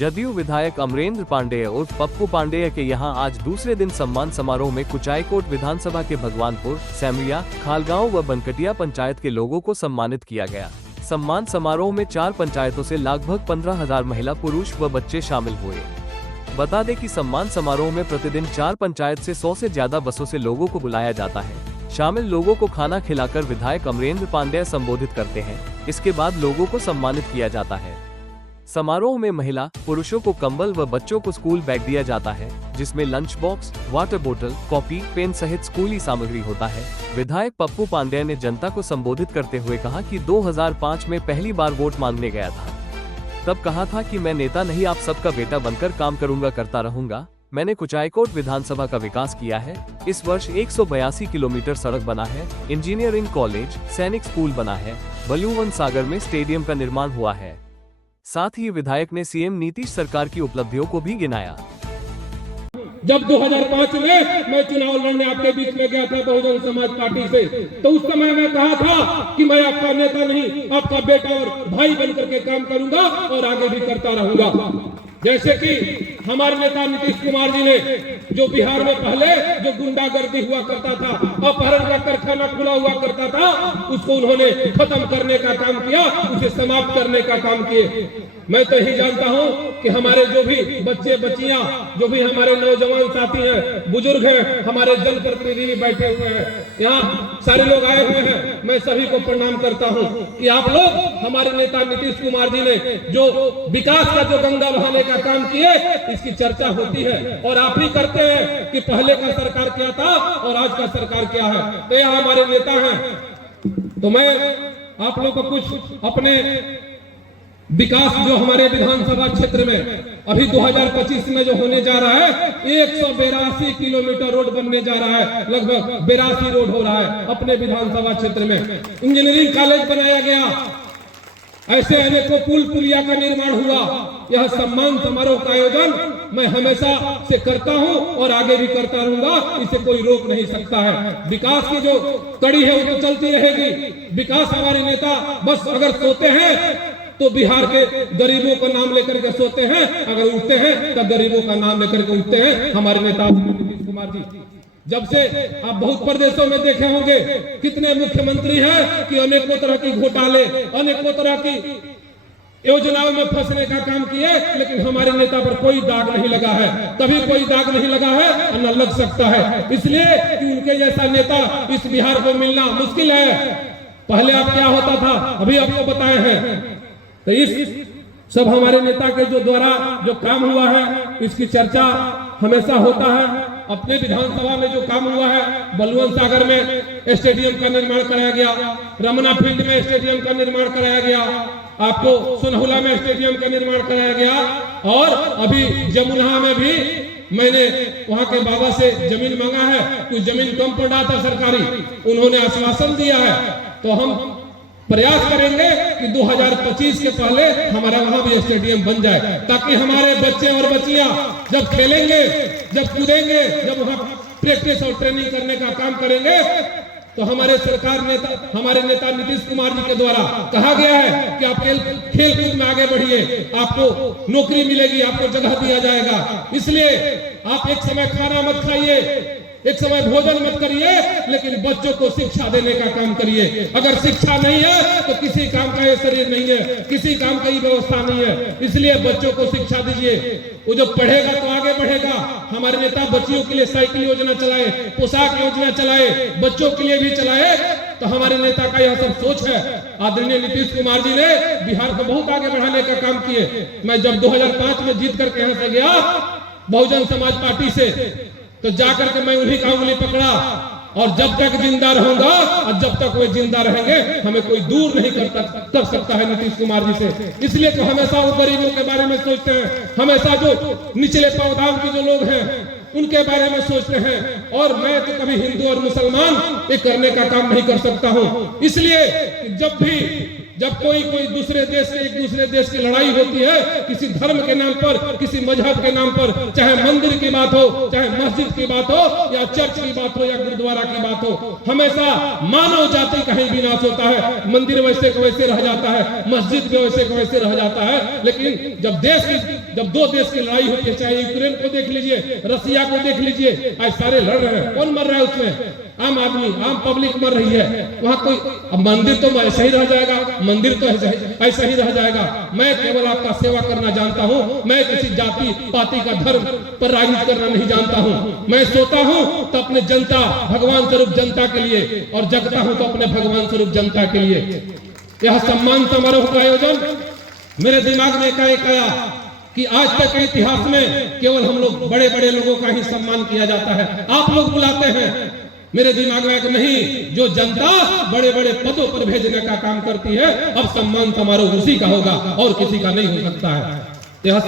जदयू विधायक अमरेंद्र पांडेय उर्फ पप्पू पांडेय के यहां आज दूसरे दिन सम्मान समारोह में कुचायकोट विधानसभा के भगवानपुर, सैमरिया, खालगांव व बनकटिया पंचायत के लोगों को सम्मानित किया गया। सम्मान समारोह में 4 पंचायतों से लगभग 15,000 महिला, पुरुष व बच्चे शामिल हुए। बता दें कि सम्मान समारोह में प्रतिदिन 4 पंचायत से 100 से ज्यादा बसों से लोगों को बुलाया जाता है। शामिल लोगों को खाना खिलाकर विधायक अमरेंद्र पांडेय संबोधित करते हैं। इसके बाद लोगों को सम्मानित किया जाता है। समारोह में महिला, पुरुषों को कंबल व बच्चों को स्कूल बैग दिया जाता है, जिसमें लंच बॉक्स, वाटर बोतल, कॉपी, पेन सहित स्कूली सामग्री होता है। विधायक पप्पू पांडेय ने जनता को संबोधित करते हुए कहा कि 2005 में पहली बार वोट मांगने गया था। तब कहा था कि मैं नेता नहीं, आप सबका बेटा बनकर काम करूंगा, करता रहूंगा। मैंने कुचायकोट विधानसभा का विकास किया है। इस वर्ष 182 किलोमीटर सड़क बना है, इंजीनियरिंग कॉलेज, सैनिक स्कूल बना है, बलूवन सागर में स्टेडियम का निर्माण हुआ है। साथ ही विधायक ने सीएम नीतीश सरकार की उपलब्धियों को भी गिनाया। जब 2005 में मैं चुनाव लड़ने आपके बीच में गया था बहुजन समाज पार्टी से, तो उस समय मैं कहा था कि मैं आपका नेता नहीं, आपका बेटा और भाई बनकर के काम करूंगा और आगे भी करता रहूंगा। जैसे कि हमारे नेता नीतीश कुमार जी ने, जो बिहार में पहले जो गुंडागर्दी हुआ करता था, अपहरण का कारखाना खुला हुआ करता था, उसको उन्होंने खत्म करने का काम किया, उसे समाप्त करने का काम किए। मैं तो यही जानता हूं कि हमारे जो भी बच्चे बच्चियां, जो भी हमारे नौजवान साथी हैं, बुजुर्ग हैं, हमारे जनप्रतिनिधि बैठे हुए हैं, यहाँ सारे लोग आए हुए हैं, मैं सभी को प्रणाम करता हूं कि आप लोग हमारे नेता नीतीश कुमार जी ने जो विकास का जो गंगा बहाने का काम किए, इसकी चर्चा होती है और आप ही करते हैं कि पहले का सरकार क्या था और आज का सरकार क्या है। तो यह हमारे नेता हैं। तो मैं आप लोग को कुछ अपने विकास जो हमारे विधानसभा क्षेत्र में अभी 2025 में जो होने जा रहा है, 182 किलोमीटर रोड बनने जा रहा है, लगभग 82 रोड हो रहा है अपने विधानसभा क्षेत्र में। इंजीनियरिंग कॉलेज बनाया गया, ऐसे अनेकों पुल पुलिया का निर्माण हुआ। यह सम्मान समारोह का आयोजन मैं हमेशा से करता हूं और आगे भी करता रहूंगा, इसे कोई रोक नहीं सकता है। विकास की जो कड़ी है वो तो चलती रहेगी। विकास हमारे नेता बस अगर सोते हैं तो बिहार के गरीबों का नाम लेकर के सोते हैं, अगर उठते हैं तो गरीबों का नाम लेकर के उठते हैं हमारे नेता नीतीश कुमार जी। जब से आप बहुत प्रदेशों में देखे होंगे कितने मुख्यमंत्री हैं कि अनेकों तरह की घोटाले, अनेकों तरह की योजनाओं में फंसने का काम किए, लेकिन हमारे नेता पर कोई दाग नहीं लगा है, कभी कोई दाग नहीं लगा है और न लग सकता है। इसलिए कि उनके जैसा नेता इस बिहार को मिलना मुश्किल है। पहले आप क्या होता था अभी आपको बताए हैं। तो इस सब हमारे नेता के जो द्वारा जो काम हुआ है, इसकी चर्चा हमेशा होता है। अपने विधानसभा में जो काम हुआ है, बलूवन सागर में स्टेडियम का निर्माण कराया गया, रमना फील्ड में स्टेडियम का निर्माण कराया गया, आपको सुनहुला में स्टेडियम का निर्माण कराया गया, और अभी जमुना में भी मैंने वहां के बाबा से जमीन मांगा है। कुछ जमीन कम पड़ रहा था सरकारी, उन्होंने आश्वासन दिया है। तो हम प्रयास करेंगे कि 2025 के पहले हमारा वहां भी स्टेडियम बन जाए, ताकि हमारे बच्चे और बच्चियां जब खेलेंगे, जब कूदेंगे, जब वहां प्रैक्टिस और ट्रेनिंग करने का काम करेंगे, तो हमारे सरकार नेता, हमारे नेता नीतीश कुमार जी के द्वारा कहा गया है कि आप खेल कूद में आगे बढ़िए, आपको नौकरी मिलेगी, आपको जगह दिया जाएगा। इसलिए आप एक समय खाना मत खाइए, एक समय भोजन मत करिए, लेकिन बच्चों को शिक्षा देने का काम करिए। अगर शिक्षा नहीं है तो किसी काम का ये शरीर नहीं है, किसी काम की व्यवस्था नहीं है। इसलिए बच्चों को शिक्षा दीजिए, वो जो पढ़ेगा तो आगे बढ़ेगा। हमारे नेता बच्चियों के लिए साइकिल योजना चलाए, पोशाक योजना चलाए, बच्चों के लिए भी चलाए। तो हमारे नेता का यह सब सोच है। आदरणीय नीतीश कुमार जी ने बिहार को बहुत आगे बढ़ाने का काम किए। मैं जब 2005 में जीत करके यहाँ से गया बहुजन समाज पार्टी से, तो जाकर के मैं उन्हीं का उंगली पकड़ा, और जब तक जिंदा रहूंगा और जब तक वे जिंदा रहेंगे, हमें कोई दूर नहीं कर सकता है नीतीश कुमार जी से। इसलिए तो हमेशा वो गरीबों के बारे में सोचते हैं, हमेशा जो निचले पावदान के जो लोग हैं उनके बारे में सोचते हैं। और मैं तो कभी हिंदू और मुसलमान ये करने का काम नहीं कर सकता हूँ। इसलिए जब भी जब कोई दूसरे देश से एक दूसरे देश की लड़ाई होती है किसी धर्म के नाम पर, किसी मजहब के नाम पर, चाहे मंदिर की बात हो, चाहे मस्जिद की बात हो, या चर्च की बात हो, या गुरुद्वारा की बात हो, हमेशा मानव जाति का ही विनाश होता है। मंदिर वैसे को वैसे रह जाता है, मस्जिद भी वैसे को वैसे रह जाता है। लेकिन जब दो देश की लड़ाई होती है, चाहे यूक्रेन को देख लीजिए, रसिया को देख लीजिए, आज सारे लड़ रहे हैं। कौन मर रहा है उसमें? आम आदमी, आम पब्लिक मर रही है। वहां कोई मंदिर तो ऐसा ही रह जाएगा, मंदिर तो ऐसा ही रह जाएगा। मैं केवल आपका सेवा करना जानता हूं, मैं किसी जाति पाति का धर्म पर राजनीति करना नहीं जानता हूं। मैं सोता हूं तो अपने जनता, भगवान स्वरूप जनता के लिए, और जगता हूं तो अपने भगवान स्वरूप जनता के लिए। यह सम्मान समारोह का आयोजन मेरे दिमाग में एकाएक आया कि आज तक के इतिहास में केवल हम लोग बड़े बड़े लोगों का ही सम्मान किया जाता है, आप लोग बुलाते हैं। मेरे दिमाग में नहीं, जो जनता बड़े बड़े पदों पर भेजने का काम करती है, अब सम्मान समारोह उसी का होगा और किसी का नहीं हो सकता है। यह